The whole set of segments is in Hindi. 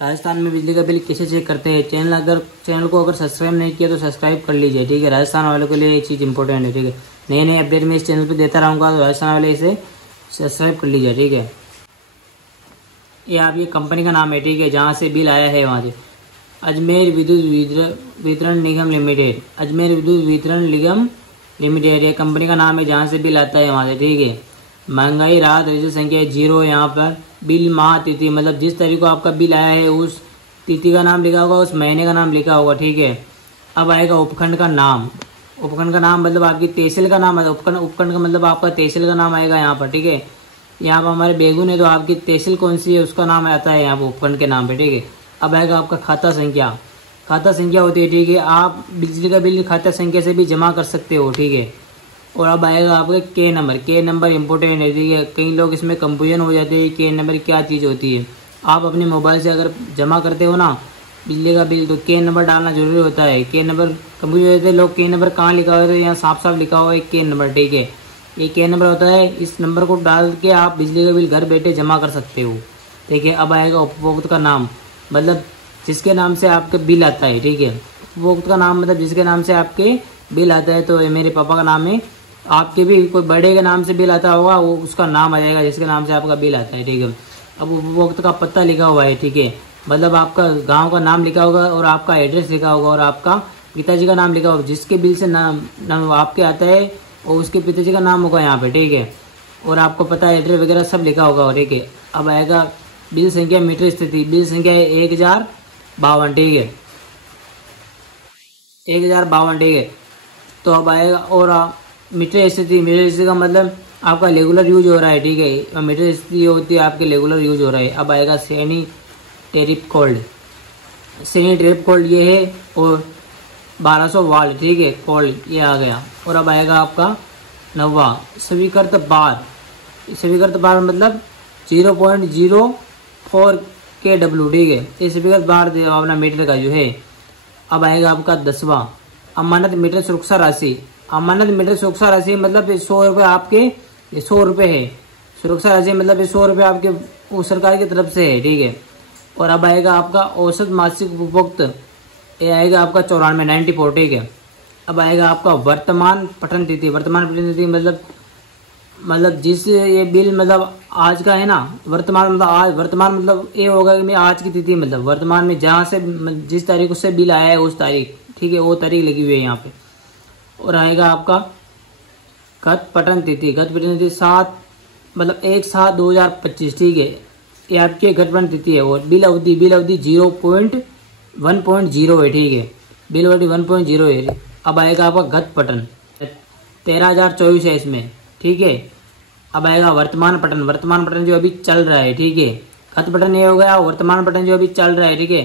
राजस्थान में बिजली का बिल कैसे चेक करते हैं। चैनल को अगर सब्सक्राइब नहीं किया तो सब्सक्राइब कर लीजिए, ठीक है। राजस्थान वालों के लिए ये चीज़ इंपॉर्टेंट है, ठीक है। नए नए अपडेट मैं इस चैनल पे देता रहूँगा, तो राजस्थान वाले इसे सब्सक्राइब कर लीजिए, ठीक है। ये कंपनी का नाम है, ठीक है, जहाँ से बिल आया है वहाँ से अजमेर विद्युत वितरण निगम लिमिटेड। अजमेर विद्युत वितरण निगम लिमिटेड ये कंपनी का नाम है, जहाँ से बिल आता है वहाँ से, ठीक है। महंगाई राहत रजिस्टर संख्या 0। यहाँ पर बिल माह तिथि, मतलब जिस तारीख को आपका बिल आया है उस तिथि का नाम लिखा होगा, उस महीने का नाम लिखा होगा, ठीक है। अब आएगा उपखंड का नाम। उपखंड का नाम मतलब आपकी तहसील का नाम है। उपखंड का मतलब आपका तहसील का नाम आएगा यहाँ पर, ठीक है। यहाँ पर हमारे बेगून है तो आपकी तहसील कौन सी है उसका नाम आता है यहाँ पर उपखंड के नाम पे, ठीक है। अब आएगा आपका खाता संख्या। खाता संख्या होती है, ठीक है। आप बिजली का बिल खाता संख्या से भी जमा कर सकते हो, ठीक है। और अब आएगा आपका के नंबर। के नंबर इंपॉर्टेंट है, ठीक है। कई लोग इसमें कंफ्यूजन हो जाते हैं के नंबर क्या चीज़ होती है। आप अपने मोबाइल से अगर जमा करते हो ना बिजली का बिल, तो के नंबर डालना जरूरी होता है। के नंबर कंफ्यूज हो जाते हैं लोग, के नंबर कहाँ लिखा हुआ है, तो यहाँ साफ साफ लिखा हुआ है के नंबर, ठीक है। ये के नंबर होता है, इस नंबर को डाल के आप बिजली का बिल घर बैठे जमा कर सकते हो, ठीक है। अब आएगा उपभोक्ता का नाम, मतलब जिसके नाम से आपका बिल आता है, ठीक है। उपभोक्ता का नाम मतलब जिसके नाम से आपके बिल आता है, तो ये मेरे पापा का नाम है। आपके भी कोई बड़े के नाम से बिल आता होगा, वो उसका नाम आ जाएगा जिसके नाम से आपका बिल आता है, ठीक है। अब उपभोक्ता का पता लिखा हुआ है, ठीक है, मतलब आपका गांव का नाम लिखा होगा और आपका एड्रेस लिखा होगा और आपका पिताजी का नाम लिखा होगा। जिसके बिल से नाम आपके आता है और उसके पिताजी का नाम होगा यहाँ पे, ठीक है। और आपको पता एड्रेस वगैरह सब लिखा होगा, ठीक है। अब आएगा बिल संख्या मीटर स्थिति। बिल संख्या है 1052, ठीक है, 1052, ठीक है। तो अब आएगा और मीटर स्थिति। मीटर स्थिति का मतलब आपका रेगुलर यूज हो रहा है, ठीक है। और मीटर स्थिति होती है आपके रेगुलर यूज हो रहा है। अब आएगा श्रेणी टेरिफ कोड। श्रेणी टेरिफ कोड ये है और 1200 वाट, ठीक है, कोड ये आ गया। और अब आएगा आपका 9वां स्वीकृत बार। स्वीकृत बार मतलब 0.04 kW, ठीक है। ये स्वीकृत बार अपना मीटर का जो है। अब आएगा आपका 10वां अमानत मीटर सुरक्षा राशि। अमानत मीटर सुरक्षा राशि मतलब 100 रुपये आपके, 100 रुपये है सुरक्षा राशि, मतलब 100 रुपये आपके वो सरकार की तरफ से है, ठीक है। और अब आएगा आपका औसत मासिक उपभोक्त, ये आएगा आपका 94, ठीक है। अब आएगा आपका वर्तमान पठन तिथि। वर्तमान पठन तिथि मतलब जिस ये बिल मतलब आज का है ना, वर्तमान मतलब आज, वर्तमान मतलब ये होगा कि मैं आज की तिथि, मतलब वर्तमान में जहाँ से जिस तारीख से बिल आया है उस तारीख, ठीक है, वो तारीख लगी हुई है यहाँ पे। और आएगा आपका गत पठन तिथि। गत पठन तिथि 7 मतलब 1/7/2025, ठीक है, ये आपकी गत पठन तिथि है। और बिल अवधि 1.0 है, ठीक है, बिल अवधि 1.0 है। अब आएगा आपका गत पठन 13,024 है इसमें, ठीक है। अब आएगा वर्तमान पठन। वर्तमान पठन जो अभी चल रहा है, ठीक है। गत पठन ये हो गया, वर्तमान पठन जो अभी चल रहा है, ठीक है।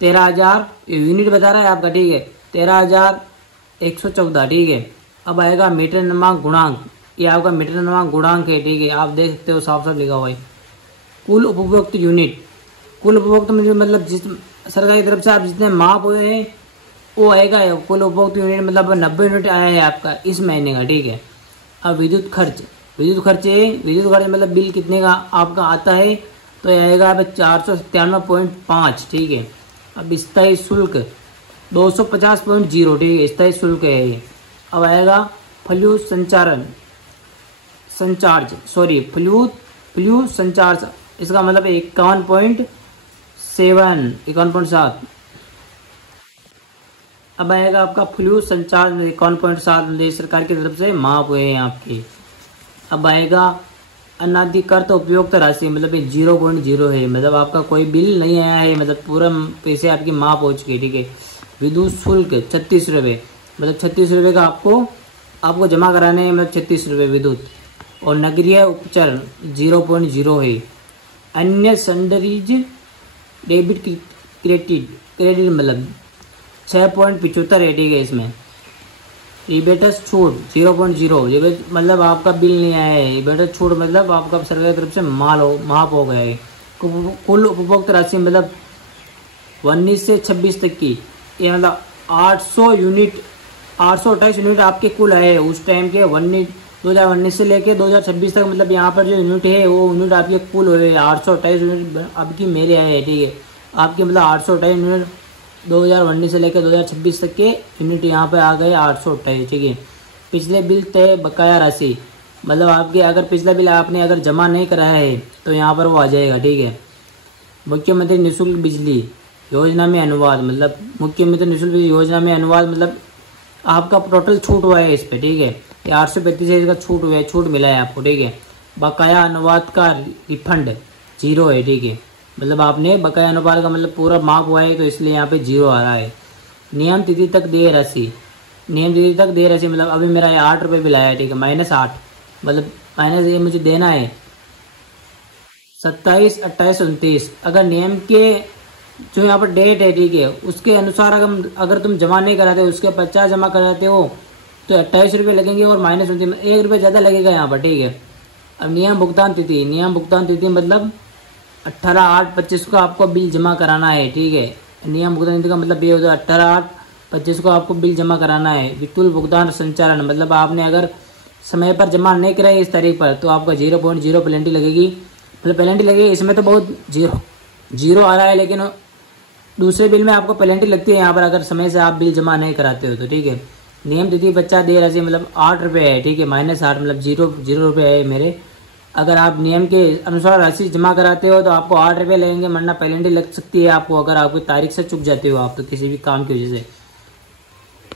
13,000 यूनिट बता रहा है आपका, ठीक है, 13,114, ठीक है। अब आएगा मीटर क्रमांक गुणांक। ये आपका मीटर क्रमांक गुणांक है, ठीक है, आप देख सकते हो साफ साफ लिखा हुआ है। कुल उपभोक्त यूनिट। कुल उपभोक्त मतलब जिस सरकार की तरफ से आप जितने माप हुए हैं वो आएगा कुल उपभोक्त यूनिट, मतलब 90 यूनिट आया है आपका इस महीने का, ठीक है। अब विद्युत खर्च। विद्युत खर्च मतलब बिल कितने का आपका आता है, तो ये आएगा 497.5, ठीक है। अब स्थायी शुल्क 250.0, ठीक है, स्थायी शुल्क है ये। अब आएगा फ्लू संचार्ज, इसका मतलब 51.7। अब आएगा आपका फ्लू संचार्ज 51.7 सरकार की तरफ से माप हुए हैं आपके। अब आएगा अनाधिकृत उपयुक्त राशि, मतलब ये 0.0 है, मतलब आपका कोई बिल नहीं आया है, मतलब पूरा पैसे आपकी माप हो चुके, ठीक है। विद्युत शुल्क 36 रुपये, मतलब 36 रुपये का आपको जमा कराने हैं, मतलब 36 रुपये विद्युत। और नगरीय उपचार 0.0 है। अन्य सैंडरीज डेबिट क्रेडिट मतलब 6.75 है, ठीक है। इसमें रिबेटस छूट 0.0, मतलब आपका बिल नहीं आया है। रिबेटस छूट मतलब आपका सरकार की तरफ से माफ हो गया है। कुल उपभोक्त राशि मतलब 19 से 26 तक की, ये मतलब 828 यूनिट आपके कुल आए उस टाइम के 2019 से लेके 2026 तक, मतलब यहाँ पर जो यूनिट है वो यूनिट आपके कुल हुए 828 यूनिट आपकी मेरे आए हैं, ठीक है। आपके मतलब 828 यूनिट 2019 से लेकर 2026 तक के यूनिट यहाँ पे आ गए 828। ठीक है। पिछले बिल तय बकाया राशि, मतलब आपके अगर पिछला बिल आपने अगर जमा नहीं कराया है तो यहाँ पर वो आ जाएगा। ठीक है। मुख्यमंत्री निःशुल्क बिजली योजना में अनुवाद, मतलब मुख्यमंत्री निःशुल्क बिजली योजना में अनुवाद, मतलब आपका टोटल छूट हुआ है इस पे। ठीक है। ये 835 का छूट हुआ है, छूट मिला है आपको। ठीक है। बकाया अनुवाद का रिफंड 0 है। ठीक है। मतलब आपने बकाया अनुवाद का मतलब पूरा माफ हुआ है तो इसलिए यहाँ पे 0 आ रहा है। नियम तिथि तक देय राशि, नियम तिथि तक देय राशि, मतलब अभी मेरा ये 8 रुपये बिल आया है। ठीक है। -8, मतलब माइनस ये मुझे देना है 27, 28, 29। अगर नियम के जो यहाँ पर डेट है, ठीक है, उसके अनुसार अगर तुम जमा नहीं कराते, उसके 50 जमा कराते हो तो 28 रुपये लगेंगे और -29, 1 रुपये ज़्यादा लगेगा यहाँ पर। ठीक है। अब नियम भुगतान तिथि, नियम भुगतान तिथि मतलब 18/8/25 को आपको बिल जमा कराना है। ठीक है। नियम भुगतान तिथि का मतलब ये होता है 18/8/25 को आपको बिल जमा कराना है। विपुल भुगतान संचालन, मतलब आपने अगर समय पर जमा नहीं कराई इस तारीख पर तो आपका 0.0 पेनल्टी लगेगी, मतलब पेनल्टी लगेगी। इसमें तो बहुत जीरो आ रहा है, लेकिन दूसरे बिल में आपको पेनल्टी लगती है यहाँ पर अगर समय से आप बिल जमा नहीं कराते हो तो। ठीक है। नियम तिथि बच्चा देय राशि मतलब 8 रुपये है। ठीक है। -8 मतलब 0 रुपये है मेरे। अगर आप नियम के अनुसार राशि जमा कराते हो तो आपको 8 रुपये लगेंगे, वरना पेनल्टी लग सकती है आपको अगर आपकी तारीख से चूक जाते हो आप तो किसी भी काम की वजह से।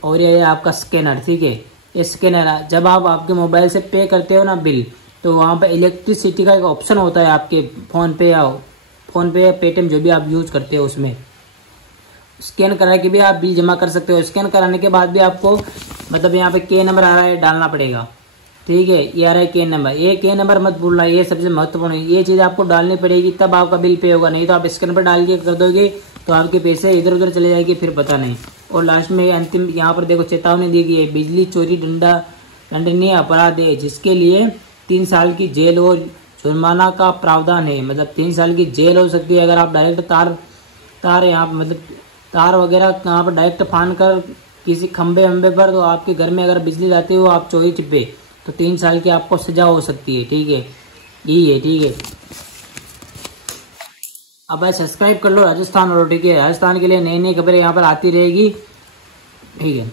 और ये है आपका स्कैनर। ठीक है। ये स्कैनर जब आप आपके मोबाइल से पे करते हो ना बिल, तो वहाँ पे इलेक्ट्रिसिटी का एक ऑप्शन होता है आपके फ़ोन पे या पेटीएम जो भी आप यूज़ करते हो, उसमें स्कैन करा के भी आप बिल जमा कर सकते हो। स्कैन कराने के बाद भी आपको मतलब यहाँ पे के नंबर आ रहा है, डालना पड़ेगा। ठीक है। ये आ रहा है के नंबर, ये के नंबर मत भूलना, ये सबसे महत्वपूर्ण है। ये चीज़ आपको डालनी पड़ेगी तब आपका बिल पे होगा, नहीं तो आप स्कैन पर डाल के कर दोगे तो आपके पैसे इधर उधर चले जाएंगे, फिर पता नहीं। और लास्ट में अंतिम यहाँ पर देखो चेतावनी दी गई है, बिजली चोरी दंडनीय अपराध है जिसके लिए 3 साल की जेल और जुर्माना का प्रावधान है। मतलब 3 साल की जेल हो सकती है अगर आप डायरेक्ट तार यहाँ पर मतलब तार वगैरह यहाँ पर डायरेक्ट फान कर किसी खंबे वंबे पर, तो आपके घर में अगर बिजली लाते हो आप चोरी छिपे तो 3 साल की आपको सजा हो सकती है। ठीक है। यही है। ठीक है। अब भाई सब्सक्राइब कर लो राजस्थान और। ठीक है। राजस्थान के लिए नई नई खबरें यहाँ पर आती रहेगी। ठीक है।